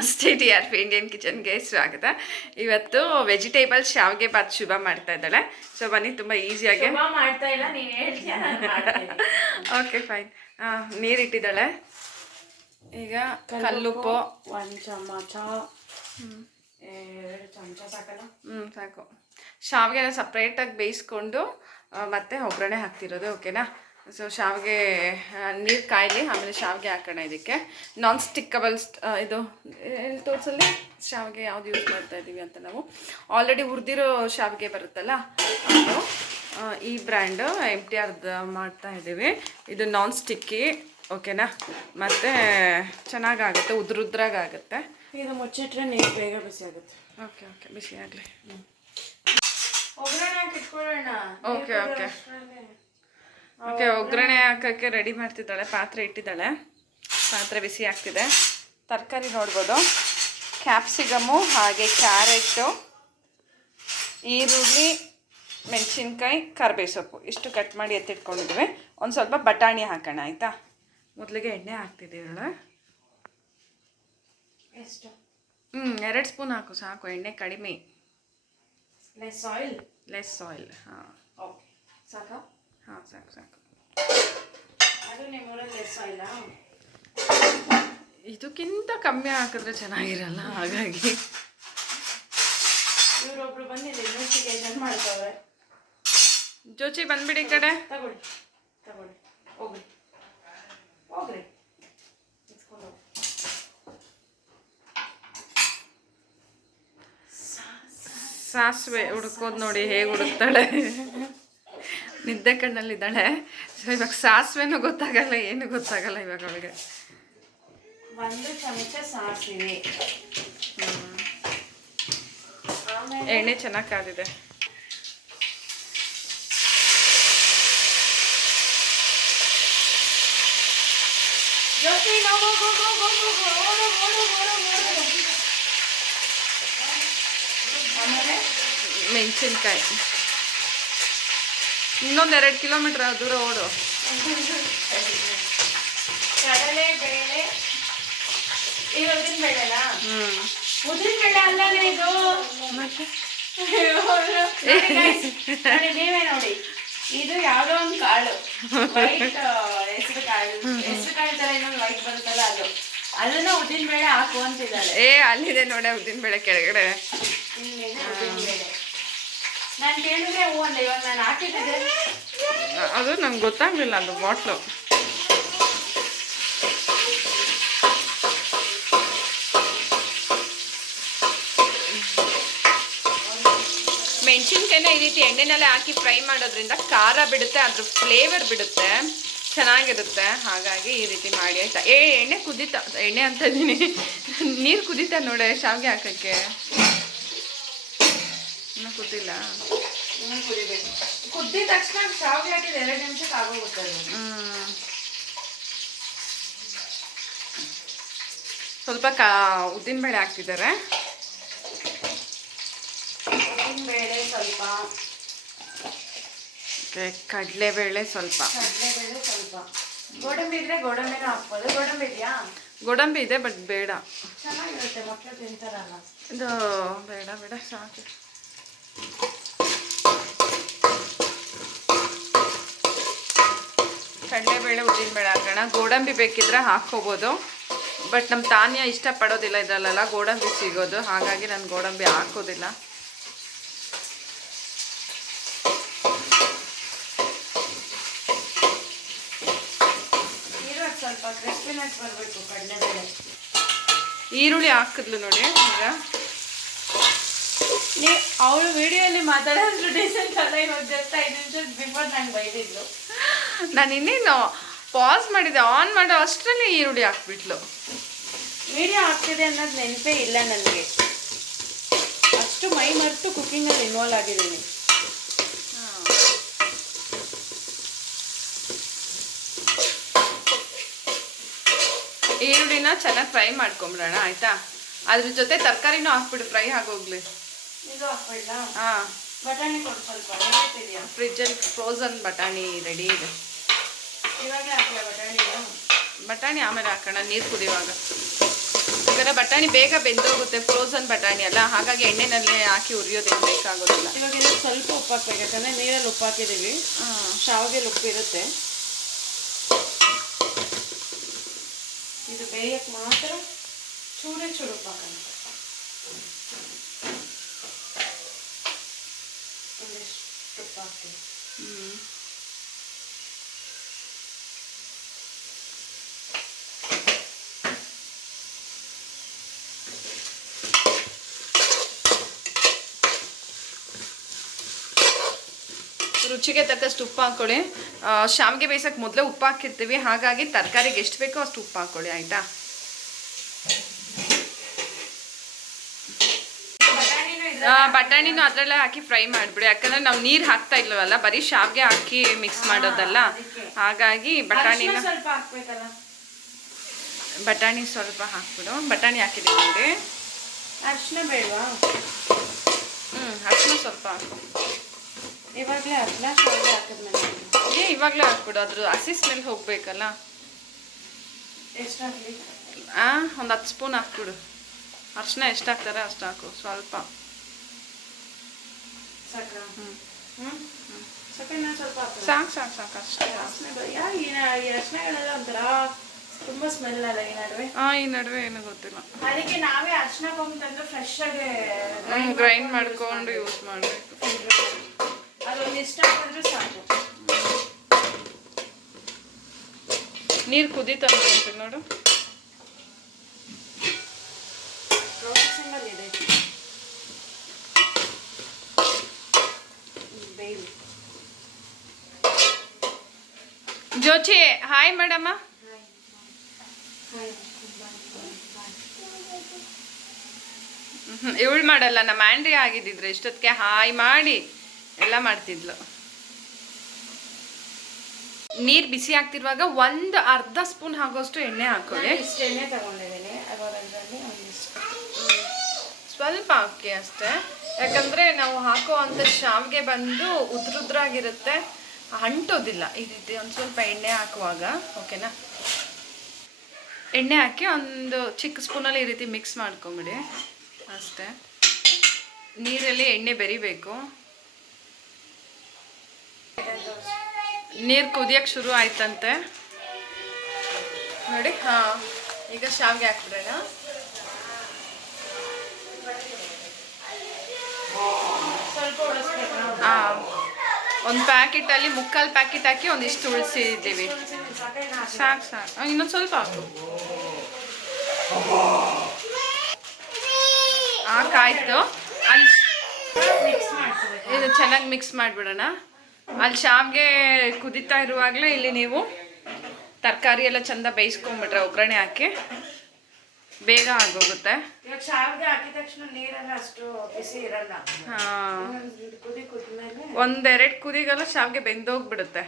ನಮಸ್ತೆ T R P Indian ಕಿಚನ್ಗೆ ಸ್ವಾಗತ. ಇವತ್ತು ವೆಜಿಟೇಬಲ್ ಶಾವಿಗೆ ಬಾತ್ ಶುಭ ಮಾಡ್ತಾ ಇದ್ದಾಳೆ. ಸೊ ಬನ್ನಿ, ತುಂಬ ಈಸಿಯಾಗಿ ಮಾಡ್ತಾ ಇಲ್ಲ, ನೀನು ಹೇಳ್ತೀಯ, ನಾನು ಮಾಡ್ತೀನಿ. Okay fine. ನೀರಿಟ್ಟಿದ್ದಾಳೆ. ಈಗ ಕಲ್ಲುಪ್ಪು 1 ಚಮಚ, 2 ಚಮಚ ಸಾಕಲ್ಲ? ಸಾಕು. ಶಾವಿಗೆನ ಸಪ್ರೇಟಾಗಿ ಬೇಯಿಸ್ಕೊಂಡು ಮತ್ತೆ ಒಗ್ಗರಣೆ ಹಾಕ್ತಿರೋದು, ಓಕೆನಾ? ಸೊ ಶಾವಿಗೆ ನೀರು ಕಾಯಲಿ, ಆಮೇಲೆ ಶಾವಿಗೆ ಹಾಕೋಣ. ಇದಕ್ಕೆ ನಾನ್ ಸ್ಟಿಕ್ಕಬಲ್ ಇದು ತೋರಿಸಲ್ಲಿ ಶಾವಿಗೆ ಯಾವ್ದು ಯೂಸ್ ಮಾಡ್ತಾ ಇದ್ದೀವಿ ಅಂತ. ನಾವು ಆಲ್ರೆಡಿ ಹುರಿದಿರೋ ಶಾವಿಗೆ ಬರುತ್ತಲ್ಲ, ಅದು ಈ ಬ್ರ್ಯಾಂಡು MTR ಮಾಡ್ತಾ ಇದ್ದೀವಿ. ಇದು ನಾನ್ ಸ್ಟಿಕ್ಕಿ, ಓಕೆನಾ? ಮತ್ತು ಚೆನ್ನಾಗಾಗುತ್ತೆ, ಉದ್ರಾಗುತ್ತೆ. ಇದು ಮುಚ್ಚಿಟ್ರೆ ನೀರು ಬೇಗ ಬಿಸಿ ಆಗುತ್ತೆ. ಓಕೆ ಓಕೆ, ಬಿಸಿ ಆಗಲಿ. ಒಗ್ಗರಣೆ ಹಾಕಿ ಇಟ್ಕೊಳ್ಳೋಣ. Okay okay okay. ಒಗ್ಗರಣೆ ಹಾಕೋಕ್ಕೆ ರೆಡಿ ಮಾಡ್ತಿದ್ದಾಳೆ. ಪಾತ್ರೆ ಇಟ್ಟಿದ್ದಾಳೆ, ಪಾತ್ರೆ ಬಿಸಿ ಆಗ್ತಿದೆ. ತರಕಾರಿ ನೋಡ್ಬೋದು, ಕ್ಯಾಪ್ಸಿಕಮು, ಹಾಗೆ ಕ್ಯಾರೆಟು, ಈರುಳ್ಳಿ, ಮೆಣಸಿನ್ಕಾಯಿ, ಕರಿಬೇವು ಸೊಪ್ಪು ಇಷ್ಟು ಕಟ್ ಮಾಡಿ ಎತ್ತಿಟ್ಕೊಂಡಿದ್ದೀವಿ. ಒಂದು ಸ್ವಲ್ಪ ಬಟಾಣಿ ಹಾಕೋಣ, ಆಯಿತಾ? ಮೊದಲಿಗೆ ಎಣ್ಣೆ ಹಾಕ್ತಿದ್ದೀವಲ್ಲ. ಎಷ್ಟು? 2 ಸ್ಪೂನ್ ಹಾಕು, ಸಾಕು. ಎಣ್ಣೆ ಕಡಿಮೆ, ಲೆಸ್ ಆಯಿಲ್. ಹಾಂ ಓಕೆ, ಸಾಕಾ? ಹಾಂ, ಸಾಕು. ಅದು ನಿಮ್ಮೂರಲ್ಲಿ ಲೆಸ್ ಆಯಿಲ್ಲ? ಇದಕ್ಕಿಂತ ಕಮ್ಮಿ ಹಾಕಿದ್ರೆ ಚೆನ್ನಾಗಿರಲ್ಲ, ಹಾಗಾಗಿ ಇವರೊಬ್ರು ಬಂದಿಲ್ಲ, ಇನ್ವೆಸ್ಟಿಗೇಷನ್ ಮಾಡ್ತವ್ರೆ. ಜೋಚಿ ಬಂದ್ಬಿಡಿ ಈ ಕಡೆ. ತಗೊಳ್ಳಿ, ಹೋಗ್ರಿ. ಸಾಸಿವೆ ಹುಡುಕೋದು ನೋಡಿ ಹೇಗೆ ಹುಡುಕ್ತಾಳೆ. ನಿದ್ದೆ ಕಣ್ಣಲ್ಲಿದ್ದಾಳೆ. ಸೊ ಇವಾಗ ಸಾಸಿವೆನೂ ಗೊತ್ತಾಗಲ್ಲ, ಏನು ಗೊತ್ತಾಗಲ್ಲ ಇವಾಗ ಅವಳಿಗೆ. 1 ಚಮಚ ಸಾಸಿವೆ. ಎಣ್ಣೆ ಚೆನ್ನಾಗಿ ಕಾದಿದೆ. ಆಮೇಲೆ ಮೆಣಸಿನ್ಕಾಯಿ. ಇನ್ನೊಂದು 2 ಕಿಲೋಮೀಟ್ರ್ ದೂರ ಓಡು. ಕಡಲೆಬೇಳೆ, ಈ ಉದ್ದಿನಬೇಳೆನ? ಉದ್ದಿನಬೇಳೆ ಅಲ್ಲನೇ ಇದು. ನೀವೇ ನೋಡಿ, ಇದು ಯಾವುದೋ ಒಂದು ಕಾಳು, ವೈಟ್ ಹೆಸರು ಕಾಳು ತರ ಇನ್ನೊಂದು ವೈಟ್ ಬರುತ್ತಲ್ಲ, ಅದನ್ನ ಉದ್ದಿನಬೇಳೆ ಹಾಕು ಅಂತಿದ್ದಾಳೆ. ಅಲ್ಲಿದೆ ನೋಡ ಉದ್ದಿನಬೇಳೆ ಕೆಳಗಡೆ. ನಾನು ಕೇಳಿದ್ರೆ ಹೂ ಅಂದೆ. ಇವಾಗ ನಾನು ಹಾಕಿದ್ದೆ, ಅದು ನಂಗೆ ಗೊತ್ತಾಗ್ಲಿಲ್ಲ, ಅದು ಬಾಟ್ಲು. ಮೆಣಸಿನ್ಕಾಯಿನ ಈ ರೀತಿ ಎಣ್ಣೆನಲ್ಲೇ ಹಾಕಿ ಫ್ರೈ ಮಾಡೋದ್ರಿಂದ ಖಾರ ಬಿಡುತ್ತೆ, ಅದ್ರ ಫ್ಲೇವರ್ ಬಿಡುತ್ತೆ, ಚೆನ್ನಾಗಿರುತ್ತೆ. ಹಾಗಾಗಿ ಈ ರೀತಿ ಮಾಡಿ, ಆಯ್ತಾ? ಎಣ್ಣೆ ಕುದೀತಾ, ಎಣ್ಣೆ ಅಂತ ಇದ್ದೀನಿ, ನೀರು ಕುದೀತಾ ನೋಡೆ ಶಾವಿಗೆ ಹಾಕೋಕ್ಕೆ. ಇನ್ನೂ ಕುದ್ದಿಲ್ಲ. ಕುದಿಬೇಕು. ಕುದ್ದಿದ ತಕ್ಷಣ ಶಾವಿಗೆ ಹಾಕಿದ 2 ನಿಮಿಷಕ್ಕೆ ಆಗೋಗುತ್ತೆ. ಸ್ವಲ್ಪ ಉದ್ದಿನಬೇಳೆ ಹಾಕ್ತಿದ್ದಾರೆ. ಉದ್ದಿನಬೇಳೆ ಸ್ವಲ್ಪ, ಕಡಲೆಬೇಳೆ ಸ್ವಲ್ಪ, ಗೋಡಂಬಿ ಇದ್ರೆ ಗೋಡಂಬಿನ ಹಾಕ್ಬೋದು. ಗೋಡಂಬಿ ಇದೆಯಾ? ಗೋಡಂಬಿ ಇದೆ, ಬಟ್ ಬೇಡ. ಚೆನ್ನಾಗಿರುತ್ತೆ, ಮಕ್ಕಳು ತಿಂತಾರಲ್ಲ. ಇದು ಬೇಡ, ಸಾಕು. ಕಡಲೆಬೇಳೆ, ಉದ್ದಿನಬೇಳೆ ಹಾಕೋಣ. ಗೋಡಂಬಿ ಬೇಕಿದ್ರೆ ಹಾಕ್ಕೋಬೋದು, ಬಟ್ ನಮ್ಮ ತಾನ್ಯ ಇಷ್ಟಪಡೋದಿಲ್ಲ ಇದರಲ್ಲೆಲ್ಲ ಗೋಡಂಬಿ ಸಿಗೋದು, ಹಾಗಾಗಿ ನಾನು ಗೋಡಂಬಿ ಹಾಕೋದಿಲ್ಲ. ಸ್ವಲ್ಪ ಕ್ರಿಸ್ಪಿನೆಸ್ ಬರಬೇಕು ಕಡಲೆಬೇಳೆ. ಈರುಳ್ಳಿ ಹಾಕಿದ್ಲು ನೋಡಿ. ಈಗ ಅವಳು ವಿಡಿಯೋಲಿ ಮಾತಾಡೋದು ಡೀಸೆಂಟ್ ಅಲ್ಲ. ಇವಾಗ ಜಸ್ಟ್ 5 ನಿಮಿಷ ಬಿಫೋರ್ ನಂಗೆ ಬೈದಿದ್ಲು. ನಾನು ಇನ್ನೇನು ಪಾಸ್ ಮಾಡಿದೆ, ಆನ್ ಮಾಡೋ ಅಷ್ಟರಲ್ಲಿ ಈರುಳ್ಳಿ ಹಾಕ್ಬಿಟ್ಲು. ವಿಡಿಯೋ ಹಾಕ್ತಿದೆ ಅನ್ನೋದು ನೆನಪೇ ಇಲ್ಲ ನನಗೆ. ಅಷ್ಟು ಮೈ ಮರೆತು ಕುಕ್ಕಿಂಗಲ್ಲಿ ಇನ್ವಾಲ್ವ್ ಆಗಿದ್ದೀನಿ. ಈರುಳ್ಳಿನ ಚೆನ್ನಾಗಿ ಫ್ರೈ ಮಾಡ್ಕೊಂಬಿಡೋಣ, ಆಯಿತಾ? ಅದ್ರ ಜೊತೆ ತರಕಾರಿನೂ ಹಾಕ್ಬಿಟ್ಟು ಫ್ರೈ ಆಗೋಗ್ಲಿ. ಇದು ಹಾಕ್ಬಿಡ್ಲಾ? ಹಾಂ, ಬಟಾಣಿ ಕೊಡು ಸ್ವಲ್ಪ. ಇದೆಯಾ ಫ್ರಿಜ್ಜಲ್ಲಿ? ಫ್ರೋಝನ್ ಬಟಾಣಿ ರೆಡಿ ಇದೆ. ಇವಾಗ ಹಾಕಲ್ಲ ಬಟಾಣಿ? ಬಟಾಣಿ ಆಮೇಲೆ ಹಾಕೋಣ, ನೀರು ಕುದಿಯುವಾಗ. ಈಗ ಇವೆಲ್ಲ ಬಟಾಣಿ ಬೇಗ ಬೆಂದೋಗುತ್ತೆ, ಫ್ರೋಸನ್ ಬಟಾಣಿ ಅಲ್ಲ, ಹಾಗಾಗಿ ಎಣ್ಣೆನಲ್ಲೇ ಹಾಕಿ ಉರಿಯೋದೇನು ಬೇಕಾಗೋದಿಲ್ಲ. ಇವಾಗ ಇದಕ್ಕೆ ಸ್ವಲ್ಪ ಉಪ್ಪು ಹಾಕ್ಬೇಕು, ಯಾಕಂದರೆ ನೀರಲ್ಲಿ ಉಪ್ಪು ಹಾಕಿದ್ದೀವಿ, ಶಾವಿಗೆ ಉಪ್ಪು ಇರುತ್ತೆ. ಇದು ಬೇಯಕ್ಕೆ ಮಾತ್ರ ಚೂರೇ ಚೂರು ಉಪ್ಪು ಹಾಕೋಣ. ಒಂದಿಷ್ಟು ಉಪ್ಪು ಹಾಕ್ತೀವಿ. ರುಚಿಗೆ ತಕ್ಕಷ್ಟು ಉಪ್ಪು ಹಾಕ್ಕೊಳ್ಳಿ. ಶಾವಿಗೆ ಬೇಯಿಸೋಕೆ ಮೊದಲೇ ಉಪ್ಪು ಹಾಕಿರ್ತೀವಿ, ಹಾಗಾಗಿ ತರಕಾರಿಗೆ ಎಷ್ಟು ಬೇಕೋ ಅಷ್ಟು ಉಪ್ಪು ಹಾಕ್ಕೊಳ್ಳಿ, ಆಯಿತಾ? ಬಟಾಣಿನೂ ಅದರಲ್ಲೇ ಹಾಕಿ ಫ್ರೈ ಮಾಡಿಬಿಡಿ, ಯಾಕಂದರೆ ನಾವು ನೀರು ಹಾಕ್ತಾ ಇಲ್ವಲ್ಲ, ಬರೀ ಶಾವಿಗೆ ಹಾಕಿ ಮಿಕ್ಸ್ ಮಾಡೋದಲ್ಲ, ಹಾಗಾಗಿ ಬಟಾಣಿನ ಸ್ವಲ್ಪ ಹಾಕ್ಬೇಕಲ್ಲ. ಬಟಾಣಿ ಸ್ವಲ್ಪ ಹಾಕ್ಬಿಡು. ಬಟಾಣಿ ಹಾಕಿದ್ದೀವಿ ನೋಡಿ. ಅರ್ಶಿನ ಬೇಡವಾ? ಅರ್ಶಿನ ಸ್ವಲ್ಪ ಹಾಕು. ಇವಾಗಲೇ ಅರ್ಶಿನ ಶಾವಿಗೆ ಹಾಕಿದ್ಮೇಲೆ ಇವಾಗಲೇ ಹಾಕ್ಬಿಡು, ಅದ್ರ ಹಸಿ ಸ್ಮೆಲ್ ಹೋಗ್ಬೇಕಲ್ಲ. ಎಷ್ಟು ಹಾಕಲಿ? ಒಂದು 10 ಸ್ಪೂನ್ ಹಾಕ್ಬಿಡು. ಅರ್ಶಿನ ಎಷ್ಟು ಹಾಕ್ತಾರೆ ಅಷ್ಟು ಹಾಕು, ಸ್ವಲ್ಪ ಸಾಕು ಸಾಕು ಸಾಕು ಅಷ್ಟೇ. ಈ ಅರ್ಶಿನಗಳೆಲ್ಲ ಒಂಥರ ತುಂಬಾ ಸ್ಮೆಲ್ ಅಲ್ಲ ಈ ನಡುವೆ. ಈ ನಡುವೆ ಏನೂ ಗೊತ್ತಿಲ್ಲ, ಅದಕ್ಕೆ ನಾವೇ ಅರ್ಶಿನ ಕೊಂಬಂದ್ರೆ ಫ್ರೆಶ್ ಆಗಿ ಗ್ರೈಂಡ್ ಮಾಡ್ಕೊಂಡು ಯೂಸ್ ಮಾಡಬೇಕು. ಅದೊಂದು ಇಷ್ಟ ಹಾಕಿದ್ರೆ ಸಾಕು. ನೀರು ಕುದೀತಂತ ನೋಡು. ಪ್ರೊಸೆಸಿಂಗ್ ಅಲ್ಲಿ ಇದೆ. Jochi hi madam. ಇವಳು ಮಾಡಲ್ಲ, ನಮ್ಮ ಆಂಟಿ ಆಗಿದ್ದಿದ್ರೆ ಇಷ್ಟೊತ್ತಿಗೆ ಹಾಯ್ ಮಾಡಿ ಎಲ್ಲ ಮಾಡ್ತಿದ್ಲು. ನೀರು ಬಿಸಿ ಆಗ್ತಿರುವಾಗ ಒಂದು ಅರ್ಧ ಸ್ಪೂನ್ ಆಗೋಷ್ಟು ಎಣ್ಣೆ ಹಾಕೊಳ್ಳಿ. ಇಷ್ಟು ಎಣ್ಣೆ ತಗೊಂಡಿದ್ದೀನಿ, ಸ್ವಲ್ಪ ಹಾಕಿ ಅಷ್ಟೇ, ಯಾಕಂದ್ರೆ ನಾವು ಹಾಕೋ ಅಂತ ಶಾವಿಗೆ ಬಂದು ಉದ್ರುದ್ರಾಗಿರುತ್ತೆ, ಅಂಟೋದಿಲ್ಲ. ಈ ರೀತಿ ಒಂದು ಸ್ವಲ್ಪ ಎಣ್ಣೆ ಹಾಕುವಾಗ, ಓಕೆನಾ? ಎಣ್ಣೆ ಹಾಕಿ ಒಂದು ಚಿಕ್ಕ ಸ್ಪೂನಲ್ಲಿ ಈ ರೀತಿ ಮಿಕ್ಸ್ ಮಾಡ್ಕೊಂಬಿಡಿ ಅಷ್ಟೇ. ನೀರಲ್ಲಿ ಎಣ್ಣೆ ಬೆರಿಬೇಕು. ನೀರು ಕುದಿಯೋಕ್ಕೆ ಶುರು ಆಯ್ತಂತೆ ನೋಡಿ. ಈಗ ಶಾವಿಗೆ ಹಾಕ್ಬಿಡೋಣ. ಒಂದು ಪ್ಯಾಕೆಟಲ್ಲಿ 3/4 ಪ್ಯಾಕೆಟ್ ಹಾಕಿ ಒಂದಿಷ್ಟು ಉಳಿಸಿದ್ದೀವಿ. ಸಾಕು ಸಾಕು, ಇನ್ನೊಂದು ಸ್ವಲ್ಪ ಹಾಕು. ಹಾಕಾಯ್ತು. ಅಲ್ಲಿ ಇದು ಚೆನ್ನಾಗಿ ಮಿಕ್ಸ್ ಮಾಡಿಬಿಡೋಣ. ಅಲ್ಲಿ ಶಾವಿಗೆ ಕುದೀತಾ ಇರುವಾಗಲೇ ಇಲ್ಲಿ ನೀವು ತರಕಾರಿ ಎಲ್ಲ ಚಂದ ಬೇಯಿಸ್ಕೊಂಬಿಟ್ರೆ ಒಗ್ಗರಣೆ ಹಾಕಿ ಬೇಗ ಆಗೋಗುತ್ತೆ. ಇವಾಗ ಶಾವಿಗೆ ಹಾಕಿದ ತಕ್ಷಣ ನೀರೆಲ್ಲ ಅಷ್ಟು ಬಿಸಿ ಇರಲ್ಲ. ಒಂದೆರಡು ಕುದಿಗೆಲ್ಲ ಶಾವಿಗೆ ಬೆಂದೋಗ್ಬಿಡುತ್ತೆ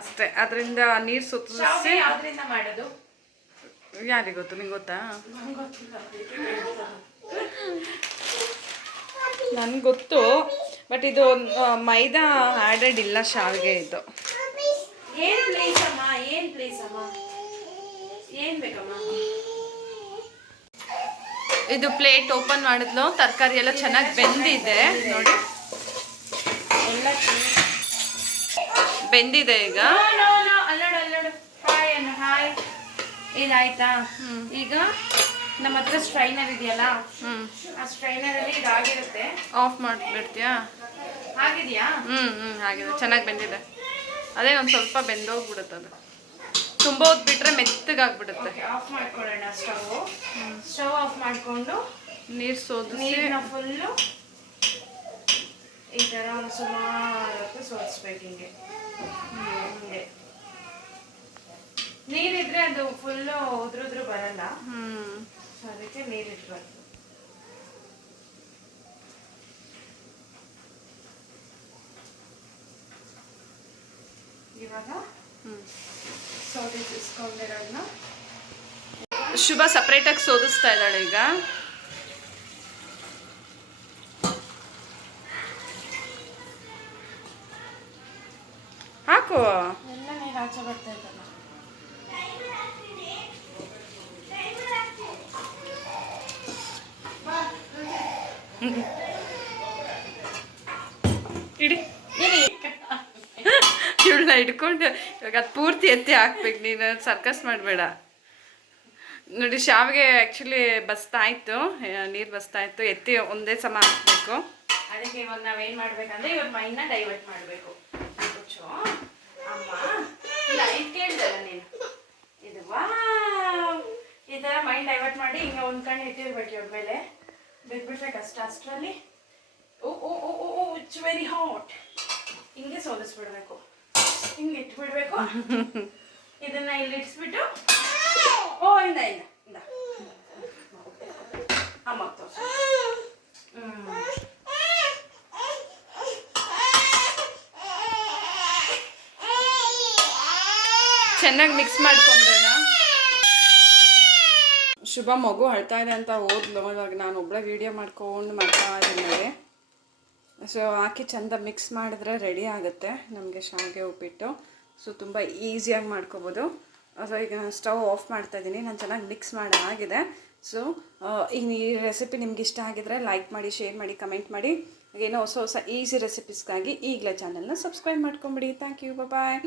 ಅಷ್ಟೇ. ಅದರಿಂದ ನೀರು ಸುತ್ತಿಸಿ. ಯಾವ್ದ್ರಿಂದ ಮಾಡೋದು ಯಾರಿಗೆ ಗೊತ್ತು? ನಿಂಗೆ ಗೊತ್ತಾ? ನನ್ಗೆ ಗೊತ್ತು, ಬಟ್ ಇದು ಮೈದಾ ಆ್ಯಡೆಡ್ ಇಲ್ಲ ಶಾವಿಗೆ ಇದು. ಏನು ಪ್ಲೀಸ್ ಅಮ್ಮ, ಏನು ಪ್ಲೀಸ್ ಅಮ್ಮ, ಏನು ಬೇಕಮ್ಮ? ಇದು ಪ್ಲೇಟ್ ಓಪನ್ ಮಾಡಿದ್ಲು, ತರಕಾರಿ ಎಲ್ಲ ಚೆನ್ನಾಗಿ ಬೆಂದಿದೆ ನೋಡಿ. ಎಲ್ಲ ಬೆಂದಿದೆ ಈಗ. ಅಲ್ಲೋಡು ಹಾಯ್ ಅನ್ನ ಹಾಯ್. ಇದಾಯ್ತಾ? ಈಗ ನಮ್ಮ ಹತ್ರ ಸ್ಟ್ರೈನರ್ ಇದೆಯಲ್ಲ, ಆ ಸ್ಟ್ರೈನರ್ ಅಲ್ಲಿ ಇದಾಗಿರುತ್ತೆ. ಆಫ್ ಮಾಡಿಬಿಡ್ತೀಯಾ? ಆಗಿದೆಯಾ? ಆಗಿದೆ, ಚೆನ್ನಾಗಿ ಬೆಂದಿದೆ. ಅದೇ ಒಂದು ಸ್ವಲ್ಪ ಬೆಂದೋಗ್ಬಿಡುತ್ತೆ ಅದು. ತುಂಬ ಹೊತ್ತು ಬಿಟ್ರೆ ಮೆತ್ತಗಾಗ್ಬಿಡುತ್ತೆ. ಆಫ್ ಮಾಡ್ಕೊಳ್ಳೋಣ ಸ್ಟವ್ ಆಫ್ ಮಾಡಿಕೊಂಡು ನೀರು ಸೋದಿಸಿ ನೀರನ್ನ ಫುಲ್ಲು ಈ ಥರ ಒಂದು ಸುಮಾರು ಹೊತ್ತು ಸೋದಿಸ್ಬೇಕು. ಹಿಂಗೆ ನೀರಿದ್ರೆ ಅದು ಫುಲ್ಲು ಉದ್ರುದ್ರು ಬರಲ್ಲ, ಸೊ ಅದಕ್ಕೆ ನೀರಿಟ್ಬಾರ್ದು. ಇವಾಗ ಸೋದಿಸ್ಕೊಂಡಿರೋದನ್ನ ಶುಭ ಸಪ್ರೇಟಾಗಿ ಸೋದಿಸ್ತಾ ಇದ್ದಾಳೆ ಈಗ. ಹಾಕು. ಎಲ್ಲ ನೀರು ಆಚೆ ಬರ್ತಾ ಇದ್ದಲ್ಲ. ಇಡಿ ಇವಳನ್ನ ಹಿಡ್ಕೊಂಡು ಇವಾಗ ಅದು ಪೂರ್ತಿ ಎತ್ತಿ ಹಾಕ್ಬೇಕು. ನೀನು ಸರ್ಕಸ್ ಮಾಡಬೇಡ. ನೋಡಿ ಶಾವಿಗೆ ಆ್ಯಕ್ಚುಲಿ ಬಸ್ತಾಯಿತ್ತು, ನೀರು ಬಸ್ತಾಯಿತ್ತು, ಎತ್ತಿ ಒಂದೇ ಸಮ ಹಾಕಬೇಕು. ಅದಕ್ಕೆ ಇವಾಗ ನಾವೇನು ಮಾಡ್ಬೇಕಂದ್ರೆ ಇವಾಗ ಮೈಂಡ್ನ ಡೈವರ್ಟ್ ಮಾಡಬೇಕು. ಅಮ್ಮ ಇಲ್ಲ ಇದು ಕೇಳ್ದಲ್ಲ ನೀನು, ಇದು ಈ ಥರ ಮೈಂಡ್ ಡೈವರ್ಟ್ ಮಾಡಿ ಹಿಂಗೆ ಒಂದು ಕಣ್ಣು ಇಟ್ಟಿರ್ಬೇಕು ಇವ್ರ ಮೇಲೆ, ಬಿಟ್ಬಿಟ್ಬೇಕಷ್ಟ. ಅಷ್ಟರಲ್ಲಿ ಓ ಓ ಓ ಓ ಓ ಇಟ್ಸ್ ವೆರಿ ಹಾಟ್. ಹಿಂಗೆ ಸೋಲಿಸ್ಬಿಡ್ಬೇಕು, ಹಿಂಗೆ ಇಟ್ಬಿಡ್ಬೇಕು. ಇದನ್ನ ಇಲ್ಲಿ ಇಟ್ಸ್ಬಿಟ್ಟು ಓ ಇಂದ ಇಂದ ಇಂದ ಅಮ್ಮ ತೋರ್ಸು. ಚೆನ್ನಾಗಿ ಮಿಕ್ಸ್ ಮಾಡ್ಕೊಂಬಿಡೋಣ. ಶುಭ ಮಗು ಅಳ್ತಾ ಇದೆ ಅಂತ ಓದ್ಲು. ಇವಾಗ ನಾನು ಒಬ್ಬಳೆ ವೀಡಿಯೋ ಮಾಡ್ಕೊಂಡು ಮಾಡ್ತಾ ಇದ್ದೀನಿ. ಸೊ ಹಾಕಿ ಚೆಂದ ಮಿಕ್ಸ್ ಮಾಡಿದ್ರೆ ರೆಡಿ ಆಗುತ್ತೆ ನಮಗೆ ಶಾವಿಗೆ ಉಪ್ಪಿಟ್ಟು. ಸೊ ತುಂಬ ಈಸಿಯಾಗಿ ಮಾಡ್ಕೋಬೋದು. ಸೊ ಈಗ ನಾನು ಸ್ಟವ್ ಆಫ್ ಮಾಡ್ತಾಯಿದ್ದೀನಿ. ನಾನು ಚೆನ್ನಾಗಿ ಮಿಕ್ಸ್ ಆಗಿದೆ. ಸೊ ಈ ರೆಸಿಪಿ ನಿಮ್ಗೆ ಇಷ್ಟ ಆಗಿದ್ರೆ ಲೈಕ್ ಮಾಡಿ, ಶೇರ್ ಮಾಡಿ, ಕಮೆಂಟ್ ಮಾಡಿ. ಏನೋ ಹೊಸ ಹೊಸ ಈಸಿ ರೆಸಿಪೀಸ್ಗಾಗಿ ಈಗಲೇ ಚಾನಲ್ನ ಸಬ್ಸ್ಕ್ರೈಬ್ ಮಾಡ್ಕೊಂಬಿಡಿ. Thank you, bye.